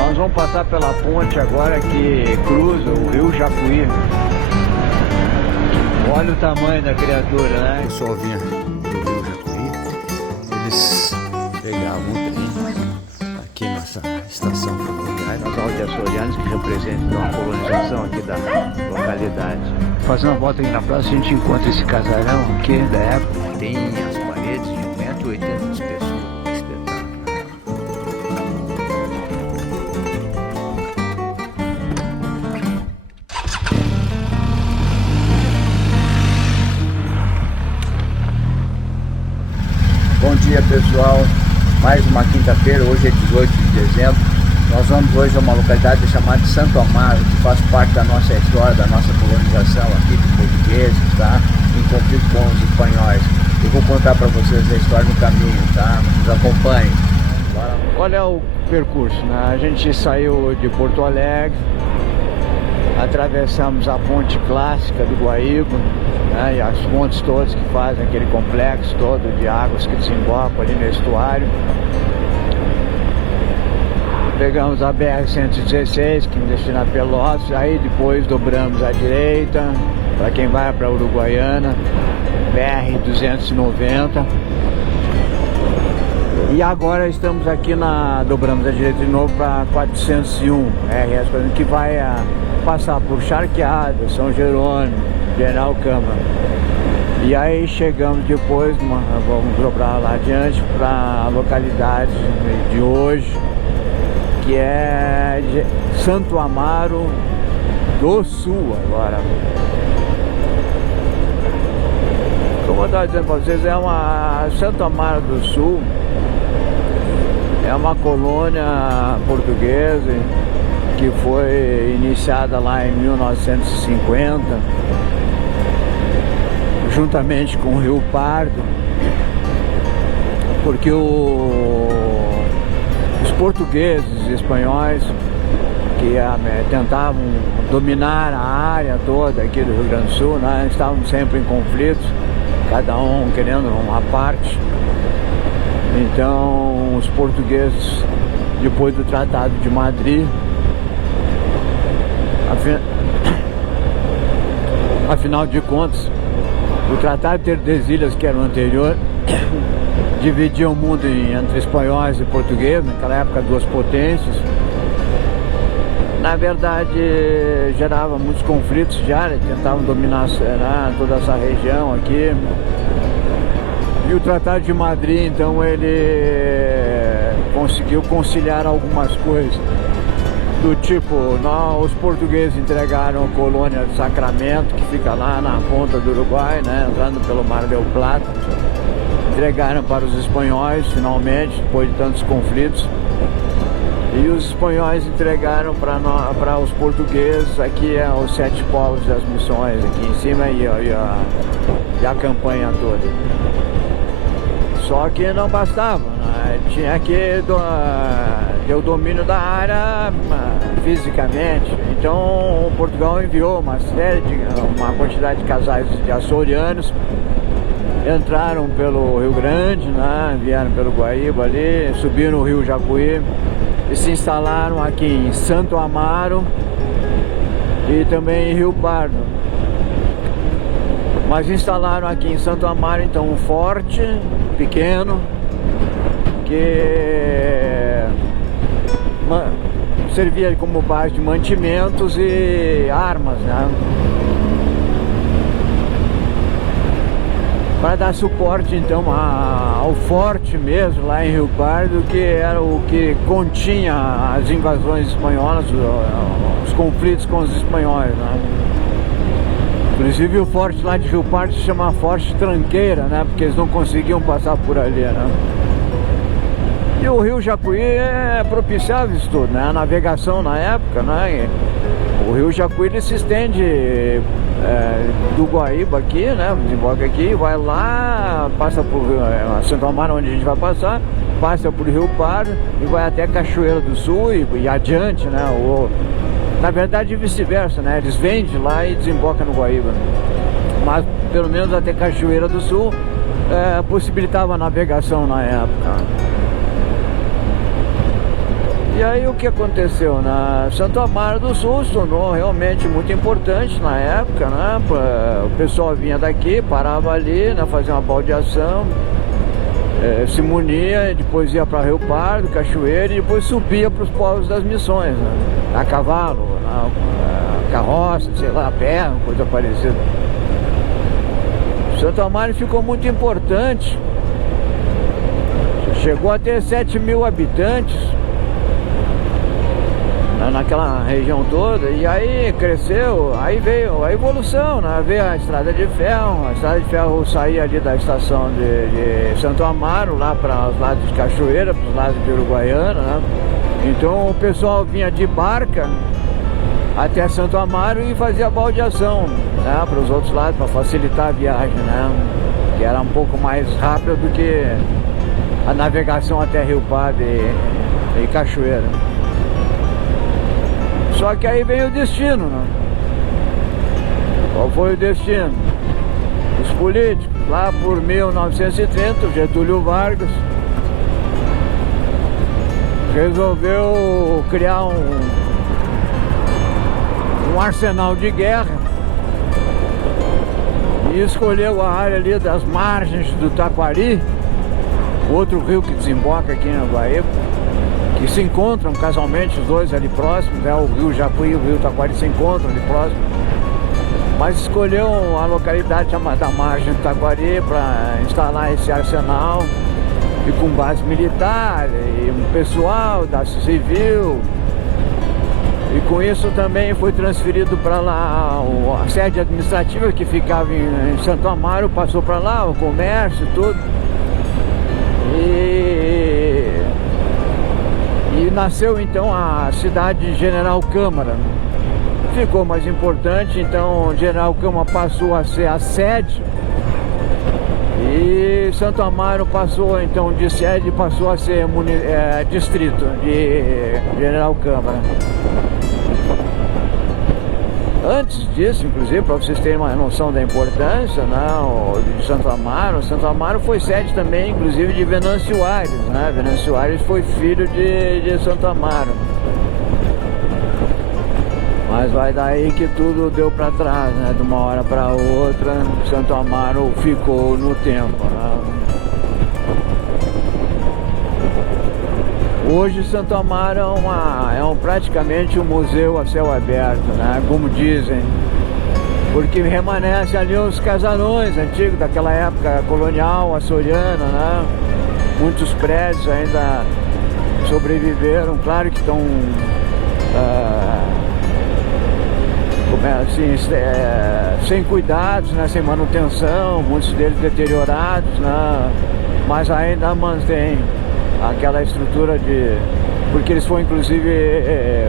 Nós vamos passar pela ponte agora que cruza o rio Jacuí. Olha o tamanho da criatura, né? O pessoal vinha do rio Jacuí, eles pegavam o trem aqui nessa estação ferroviária. Casal de açorianos que representam a colonização aqui da localidade. Fazendo uma volta aqui na praça, a gente encontra esse casarão aqui da época. Tem as paredes de 1,80 m de espessura. Bom dia, pessoal, mais uma quinta-feira, hoje é 18 de dezembro. Nós vamos hoje a uma localidade chamada Santo Amaro, que faz parte da nossa história, da nossa colonização aqui de portugueses, tá? Em conflito com os espanhóis. Eu vou contar para vocês a história no caminho, tá? Nos acompanhem. Qual é o percurso, né? A gente saiu de Porto Alegre, atravessamos a ponte clássica do Guaíba, né, e as fontes todas que fazem aquele complexo todo de águas que desembocam ali no estuário. Pegamos a BR-116, que me destina a Pelotas, aí depois dobramos à direita, para quem vai para Uruguaiana, BR-290. E agora estamos aqui dobramos à direita de novo para 401, RS, que vai passar por Charqueada, São Jerônimo, General Câmara. E aí chegamos depois, vamos dobrar lá adiante para a localidade de hoje, que é Santo Amaro do Sul agora. Como eu estava dizendo para vocês, Santo Amaro do Sul é uma colônia portuguesa que foi iniciada lá em 1950, juntamente com o Rio Pardo, porque os portugueses e espanhóis que tentavam dominar a área toda aqui do Rio Grande do Sul, né, estavam sempre em conflitos, cada um querendo uma parte. Então os portugueses, depois do Tratado de Madrid, afinal de contas, o Tratado de Tordesilhas, que era o anterior, dividia o mundo entre espanhóis e portugueses, naquela época duas potências. Na verdade, gerava muitos conflitos já, tentavam dominar toda essa região aqui. E o Tratado de Madrid, então, ele conseguiu conciliar algumas coisas. Do tipo, os portugueses entregaram a colônia de Sacramento, que fica lá na ponta do Uruguai, né, entrando pelo Mar del Plata. Entregaram para os espanhóis, finalmente, depois de tantos conflitos. E os espanhóis entregaram para os portugueses, aqui os 7 povos das missões, aqui em cima, e a campanha toda. Só que não bastava, né? Tinha que ter o domínio da área fisicamente. Então Portugal enviou uma quantidade de casais de açorianos, entraram pelo Rio Grande, né? Vieram pelo Guaíba ali, subiram o rio Jacuí e se instalaram aqui em Santo Amaro e também em Rio Pardo. Mas instalaram aqui em Santo Amaro então um forte pequeno que servia como base de mantimentos e armas, né? Para dar suporte então ao forte mesmo lá em Rio Pardo, que era o que continha as invasões espanholas, os conflitos com os espanhóis, né? Inclusive o forte lá de Rio Pardo se chama Forte Tranqueira, né? Porque eles não conseguiam passar por ali, né? E o rio Jacuí propiciava isso tudo, né? A navegação na época, né? O rio Jacuí ele se estende do Guaíba aqui, né? Desemboca aqui, vai lá, passa por Santo Amaro, onde a gente vai passar, passa por Rio Pardo e vai até Cachoeira do Sul e adiante, né? Na verdade, vice-versa, né? Eles vêm de lá e desembocam no Guaíba. Mas, pelo menos até Cachoeira do Sul, possibilitava a navegação na época. E aí o que aconteceu? Santo Amaro do Sul se tornou realmente muito importante na época, né? O pessoal vinha daqui, parava ali, né? Fazia uma baldeação, se munia, depois ia para Rio Pardo, Cachoeira, e depois subia para os povos das missões, né? A cavalo, a carroça, sei lá, a pé, coisa parecida. Santo Amaro ficou muito importante, chegou a ter 7.000 habitantes naquela região toda, e aí cresceu, aí veio a evolução, né? Veio a estrada de ferro saía ali da estação de Santo Amaro, lá para os lados de Cachoeira, para os lados de Uruguaiana, né? Então o pessoal vinha de barca até Santo Amaro e fazia baldeação, né? Para os outros lados, para facilitar a viagem, né? Que era um pouco mais rápido do que a navegação até Rio Pardo e Cachoeira. Só que aí vem o destino, né? Qual foi o destino? Os políticos, lá por 1930, o Getúlio Vargas resolveu criar um arsenal de guerra e escolheu a área ali das margens do Taquari, outro rio que desemboca aqui na Guaíba, que se encontram casualmente os dois ali próximos, né? O rio Japuí e o rio Taquari se encontram ali próximos, mas escolheu a localidade chamada Margem do Taquari para instalar esse arsenal, e com base militar e um pessoal da civil, e com isso também foi transferido para lá a sede administrativa que ficava em Santo Amaro, passou para lá o comércio e tudo. E nasceu então a cidade de General Câmara. Ficou mais importante, então General Câmara passou a ser a sede, e Santo Amaro passou então de sede, passou a ser distrito de General Câmara. Antes disso, inclusive, para vocês terem uma noção da importância, né, de Santo Amaro foi sede também, inclusive, de Venâncio Aires, né? Venâncio Aires foi filho de Santo Amaro. Mas vai daí que tudo deu para trás, né? De uma hora para outra, Santo Amaro ficou no tempo, né? Hoje Santo Amaro é praticamente um museu a céu aberto, né? Como dizem, porque remanescem ali os casarões antigos daquela época colonial, açoriana, né? Muitos prédios ainda sobreviveram, claro que estão sem cuidados, né? Sem manutenção, muitos deles deteriorados, né? Mas ainda mantém aquela estrutura porque eles foram inclusive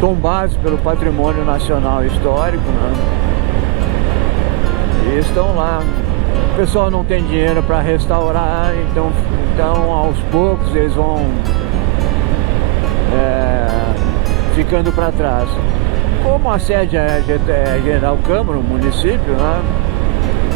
tombados pelo patrimônio nacional histórico, né? E estão lá. O pessoal não tem dinheiro para restaurar, então aos poucos eles vão ficando para trás. Como a sede é General Câmara, o município, né?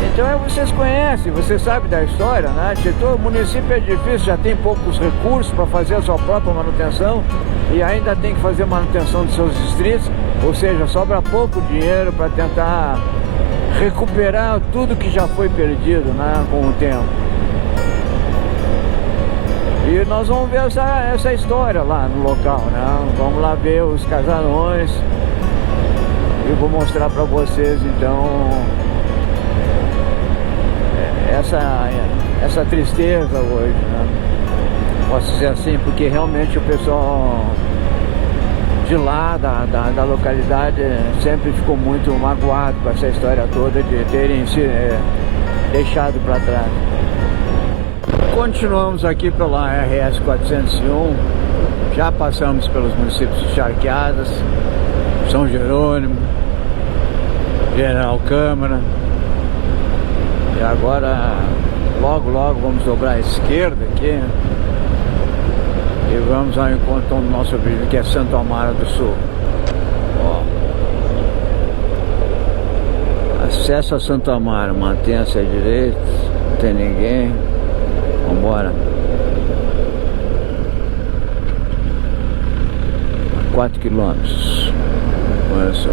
Então vocês conhecem, vocês sabem da história, né? O município é difícil, já tem poucos recursos para fazer a sua própria manutenção e ainda tem que fazer manutenção dos seus distritos, ou seja, sobra pouco dinheiro para tentar recuperar tudo que já foi perdido, né? Com o tempo. E nós vamos ver essa história lá no local, né? Vamos lá ver os casarões e vou mostrar para vocês então essa tristeza hoje, né? Posso dizer assim, porque realmente o pessoal de lá, da localidade, sempre ficou muito magoado com essa história toda de terem se deixado para trás. Continuamos aqui pela RS 401, já passamos pelos municípios de Charqueadas, São Jerônimo, General Câmara. E agora, logo vamos dobrar à esquerda aqui e vamos ao encontro do nosso objetivo, que é Santo Amaro do Sul. Ó. Acesso a Santo Amaro, mantenha-se à direita, não tem ninguém. Vambora. 4 quilômetros. Olha só.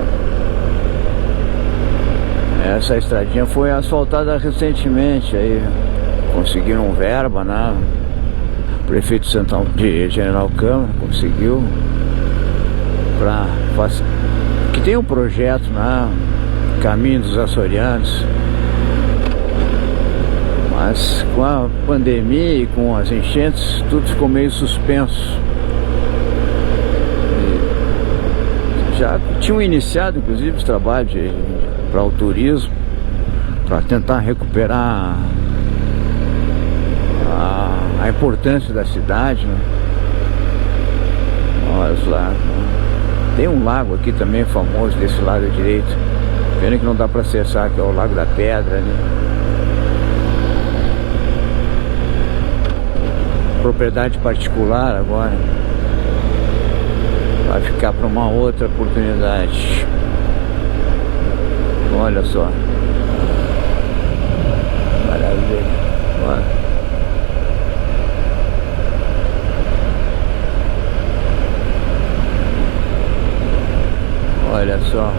Essa estradinha foi asfaltada recentemente, aí conseguiram verba, né? O prefeito de General Câmara conseguiu que tem um projeto, né? Caminho dos Açorianos, mas com a pandemia e com as enchentes tudo ficou meio suspenso. E já tinham iniciado inclusive os trabalhos para o turismo, para tentar recuperar a importância da cidade, né? Olha lá, tem um lago aqui também famoso desse lado direito, pena que não dá para acessar, que é o Lago da Pedra, né? Propriedade particular agora, vai ficar para uma outra oportunidade. Olha só, maravilha. Olha. Olha só,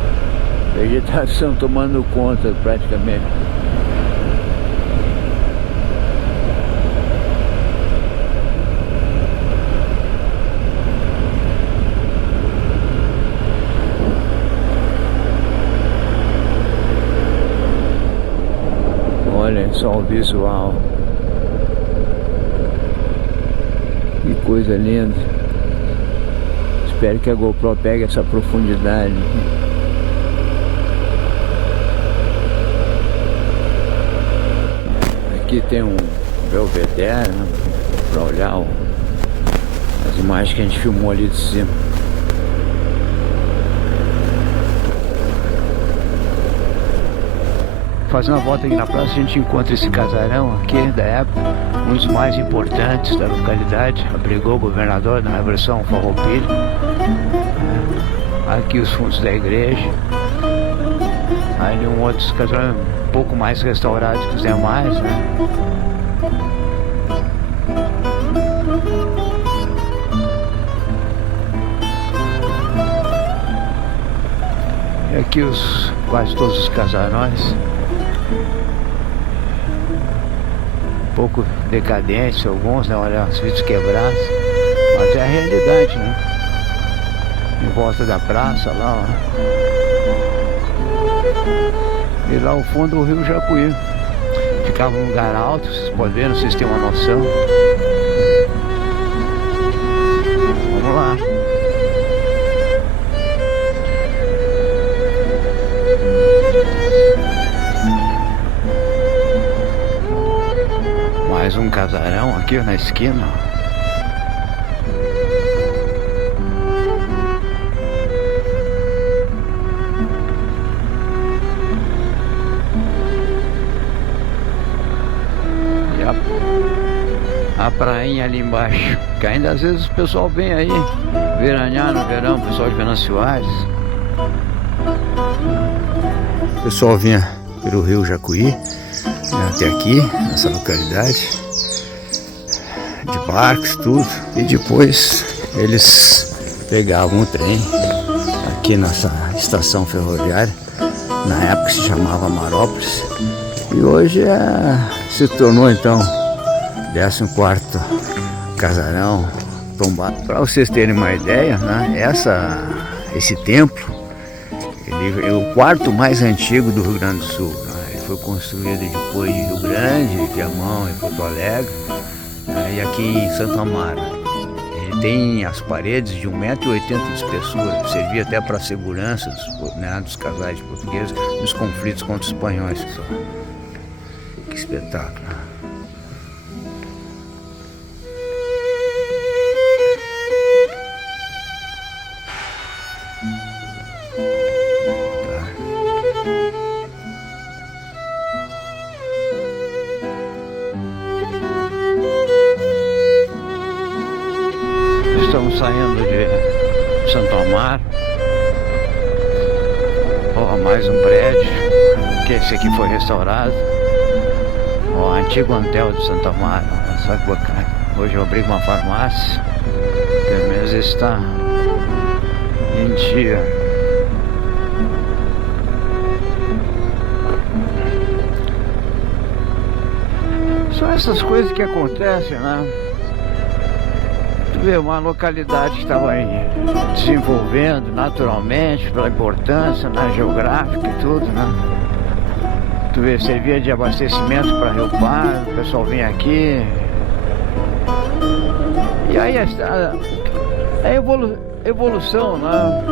vegetação tomando conta praticamente. Olha só o visual. Que coisa linda. Espero que a GoPro pegue essa profundidade. Aqui tem um belvedere, né, para olhar as imagens que a gente filmou ali de cima. Fazendo a volta aqui na praça, a gente encontra esse casarão aqui da época, um dos mais importantes da localidade. Abrigou o governador na Revolução Farroupilha. Aqui os fundos da igreja. Aí um outro casarão um pouco mais restaurado que os demais, né? E aqui quase todos os casarões. Um pouco decadentes alguns, né? Olha, os vidros quebrados. Mas é a realidade, né? Em volta da praça lá, ó. E lá ao fundo o rio Jacuí. Ficava um lugar alto, vocês podem ver, não sei se tem uma noção. Vamos lá. Mais um casarão aqui na esquina. E a prainha ali embaixo, que ainda às vezes o pessoal vem aí veranear no verão, o pessoal de Venâncio Soares. O pessoal vinha pelo rio Jacuí até aqui, nessa localidade, de barcos, tudo, e depois eles pegavam o trem aqui nessa estação ferroviária, na época se chamava Marópolis, e hoje se tornou então 14º casarão tombado. Para vocês terem uma ideia, né, esse templo ele é o quarto mais antigo do Rio Grande do Sul, né? Ele foi construído depois de Rio Grande, Viamão e Porto Alegre, né, e aqui em Santo Amaro. Ele tem as paredes de 1,80 m de espessura, servia até para a segurança dos casais portugueses nos conflitos contra os espanhóis. Que espetáculo! Estamos saindo de Santo Amaro. Ó, mais um prédio, que esse aqui foi restaurado. Ó, antigo hotel de Santo Amaro. Olha só que bacana. Hoje eu abrigo uma farmácia. Pelo menos esse está dia. São essas coisas que acontecem, né? Tu vê, uma localidade que estava aí desenvolvendo naturalmente, pela importância, né, geográfica e tudo, né? Tu vê, servia de abastecimento para Rio Pardo, o pessoal vinha aqui. E aí a evolução, né?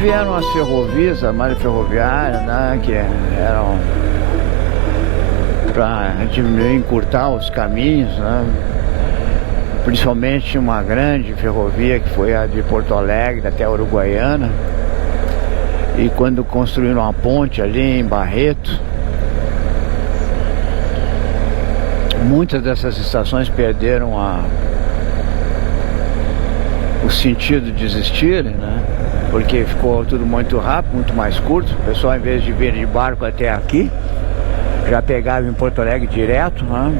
Vieram as ferrovias, a malha ferroviária, né, que eram para diminuir, encurtar os caminhos, né? Principalmente uma grande ferrovia que foi a de Porto Alegre até a Uruguaiana. E quando construíram uma ponte ali em Barreto, muitas dessas estações perderam o sentido de existirem, né? Porque ficou tudo muito rápido, muito mais curto. O pessoal, em vez de vir de barco até aqui, já pegava em Porto Alegre direto, né?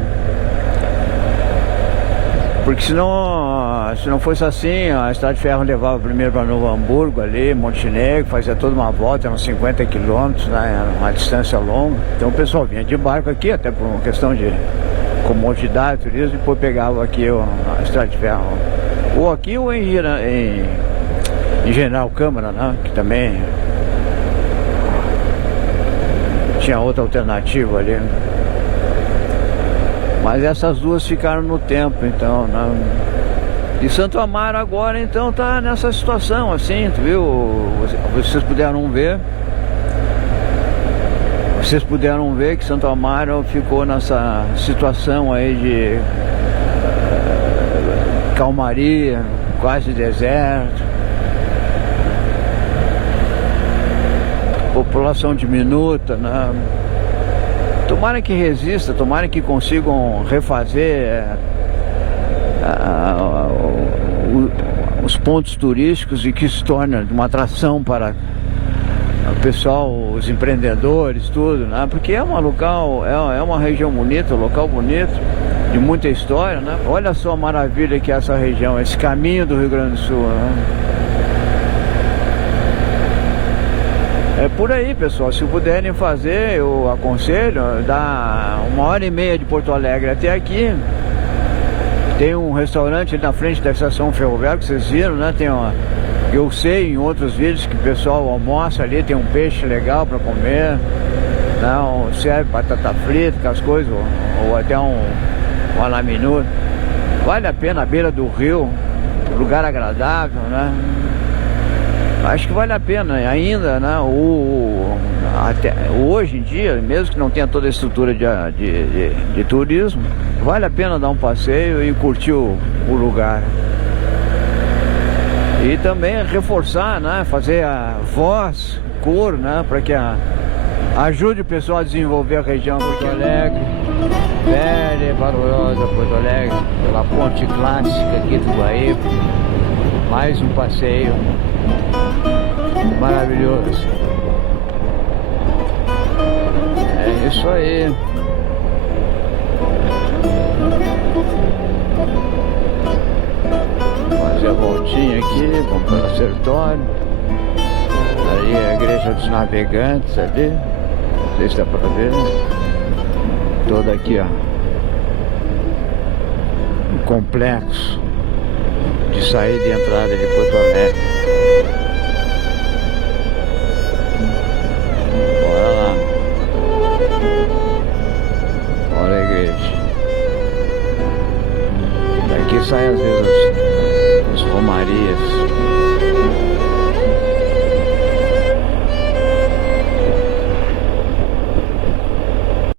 Porque se não fosse assim, a estrada de ferro levava primeiro para Novo Hamburgo ali, Montenegro, fazia toda uma volta, eram 50 quilômetros, né? Era uma distância longa. Então o pessoal vinha de barco aqui, até por uma questão de comodidade, turismo, e depois pegava aqui a estrada de ferro. Ou aqui ou em General Câmara, né? Que também tinha outra alternativa ali. Mas essas duas ficaram no tempo, então, né? E Santo Amaro agora, então, tá nessa situação, assim, tu viu? Vocês puderam ver que Santo Amaro ficou nessa situação aí de calmaria, quase deserto. População diminuta, né? Tomara que resista, tomara que consigam refazer os pontos turísticos e que se torne uma atração para o pessoal, os empreendedores, tudo, né? Porque é uma região bonita, um local bonito, de muita história, né? Olha só a maravilha que é essa região, esse caminho do Rio Grande do Sul, né? É por aí, pessoal. Se puderem fazer, eu aconselho, dá 1h30 de Porto Alegre até aqui. Tem um restaurante ali na frente da estação ferroviária que vocês viram, né? Eu sei em outros vídeos que o pessoal almoça ali, tem um peixe legal para comer, não serve batata frita, com as coisas, ou até um alaminuto. Vale a pena, à beira do rio, lugar agradável, né? Acho que vale a pena ainda, né? Até hoje em dia, mesmo que não tenha toda a estrutura de turismo, vale a pena dar um passeio e curtir o lugar. E também reforçar, né? Fazer a voz, coro, né? Para que ajude o pessoal a desenvolver a região de Porto Alegre, velha e valorosa Porto Alegre, pela ponte clássica aqui do Guaíba. Mais um passeio maravilhoso. É isso aí. Fazer a voltinha aqui, vamos para o Sertório. Ali é a Igreja dos Navegantes ali. Não sei se dá para ver. Toda aqui, ó. Um complexo de saída e entrada de Porto Alegre. Bora lá. Olha a igreja. Daqui saem às vezes as romarias.